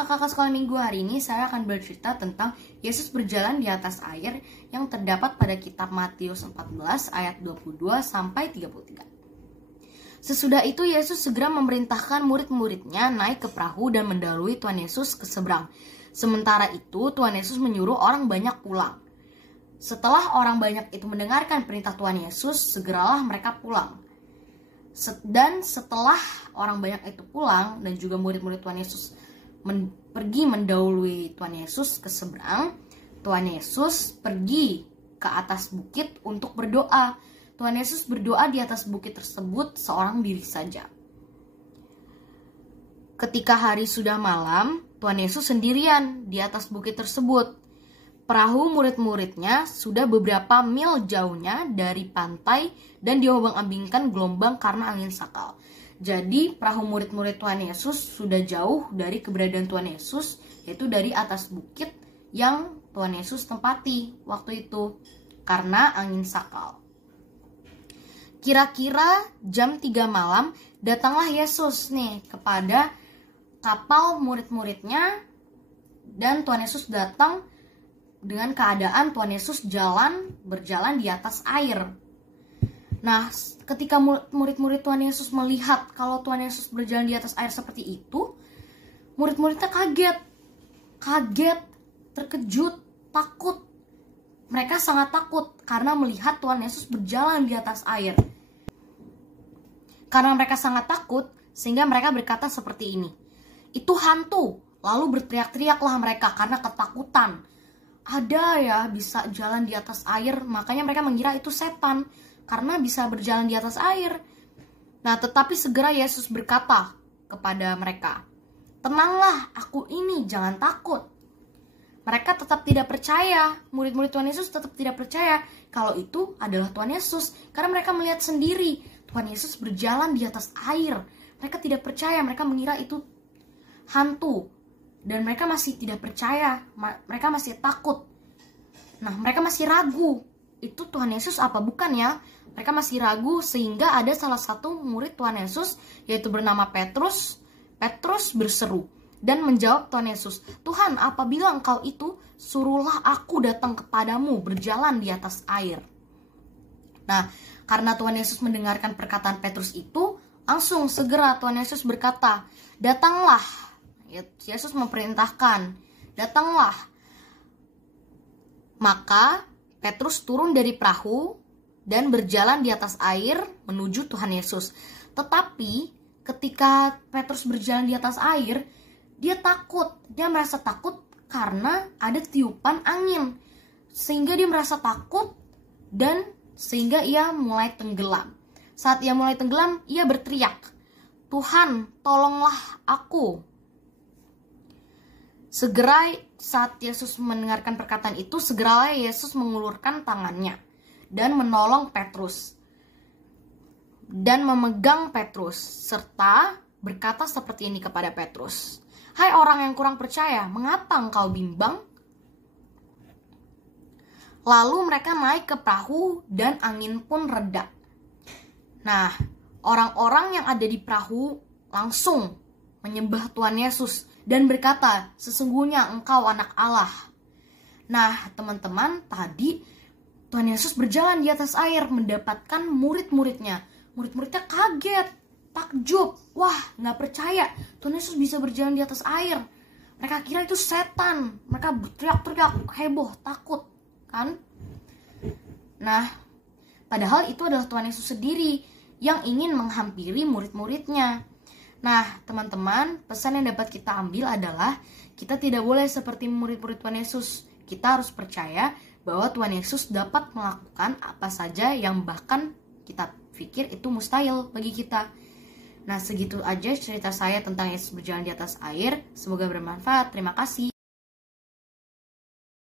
kakak-kakak sekolah minggu, hari ini saya akan bercerita tentang Yesus berjalan di atas air yang terdapat pada kitab Matius 14 ayat 22 sampai 33. Sesudah itu Yesus segera memerintahkan murid-muridnya naik ke perahu dan mendahului Tuhan Yesus ke seberang. Sementara itu Tuhan Yesus menyuruh orang banyak pulang. Setelah orang banyak itu mendengarkan perintah Tuhan Yesus, segeralah mereka pulang. Dan setelah orang banyak itu pulang dan juga murid-murid Tuhan Yesus pergi mendahului Tuhan Yesus ke seberang, Tuhan Yesus pergi ke atas bukit untuk berdoa. Tuhan Yesus berdoa di atas bukit tersebut seorang diri saja. Ketika hari sudah malam, Tuhan Yesus sendirian di atas bukit tersebut. Perahu murid-muridnya sudah beberapa mil jauhnya dari pantai dan diombang-ambingkan gelombang karena angin sakal. Jadi perahu murid-murid Tuhan Yesus sudah jauh dari keberadaan Tuhan Yesus, yaitu dari atas bukit yang Tuhan Yesus tempati waktu itu karena angin sakal. Kira-kira jam 3 malam datanglah Yesus nih kepada kapal murid-muridnya, dan Tuhan Yesus datang dengan keadaan Tuhan Yesus berjalan di atas air. Nah, ketika murid-murid Tuhan Yesus melihat kalau Tuhan Yesus berjalan di atas air seperti itu, murid-muridnya kaget, terkejut, takut. Mereka sangat takut karena melihat Tuhan Yesus berjalan di atas air. Karena mereka sangat takut, sehingga mereka berkata seperti ini, "Itu hantu." Lalu berteriak-teriaklah mereka karena ketakutan. Ada ya bisa jalan di atas air, makanya mereka mengira itu setan karena bisa berjalan di atas air. Nah, tetapi segera Yesus berkata kepada mereka, "Tenanglah, aku ini, jangan takut." Mereka tetap tidak percaya, murid-murid Tuhan Yesus tetap tidak percaya kalau itu adalah Tuhan Yesus, karena mereka melihat sendiri Tuhan Yesus berjalan di atas air. Mereka tidak percaya, mereka mengira itu hantu. Dan mereka masih tidak percaya, mereka masih takut. Nah, mereka masih ragu, itu Tuhan Yesus apa bukan ya? Mereka masih ragu sehingga ada salah satu murid Tuhan Yesus, yaitu bernama Petrus. Petrus berseru dan menjawab Tuhan Yesus, "Tuhan, apabila Engkau itu, suruhlah aku datang kepadamu berjalan di atas air." Nah, karena Tuhan Yesus mendengarkan perkataan Petrus itu, langsung segera Tuhan Yesus berkata, "Datanglah." Yesus memerintahkan, "Datanglah." Maka Petrus turun dari perahu dan berjalan di atas air menuju Tuhan Yesus. Tetapi ketika Petrus berjalan di atas air, dia takut. Dia merasa takut karena ada tiupan angin. Sehingga dia merasa takut dan sehingga ia mulai tenggelam. Saat ia mulai tenggelam, ia berteriak, "Tuhan, tolonglah aku." Segera saat Yesus mendengarkan perkataan itu, segeralah Yesus mengulurkan tangannya dan menolong Petrus dan memegang Petrus serta berkata seperti ini kepada Petrus, "Hai orang yang kurang percaya, mengapa engkau bimbang?" Lalu mereka naik ke perahu dan angin pun reda. Nah, orang-orang yang ada di perahu langsung menyembah Tuhan Yesus dan berkata, "Sesungguhnya Engkau anak Allah." Nah, teman-teman, tadi Tuhan Yesus berjalan di atas air mendapatkan murid-muridnya. Murid-muridnya kaget, takjub, wah, nggak percaya Tuhan Yesus bisa berjalan di atas air. Mereka kira itu setan. Mereka teriak-teriak, heboh, takut, kan? Nah, padahal itu adalah Tuhan Yesus sendiri yang ingin menghampiri murid-muridnya. Nah, teman-teman, pesan yang dapat kita ambil adalah kita tidak boleh seperti murid-murid Tuhan Yesus. Kita harus percaya bahwa Tuhan Yesus dapat melakukan apa saja yang bahkan kita pikir itu mustahil bagi kita. Nah, segitu aja cerita saya tentang Yesus berjalan di atas air. Semoga bermanfaat. Terima kasih.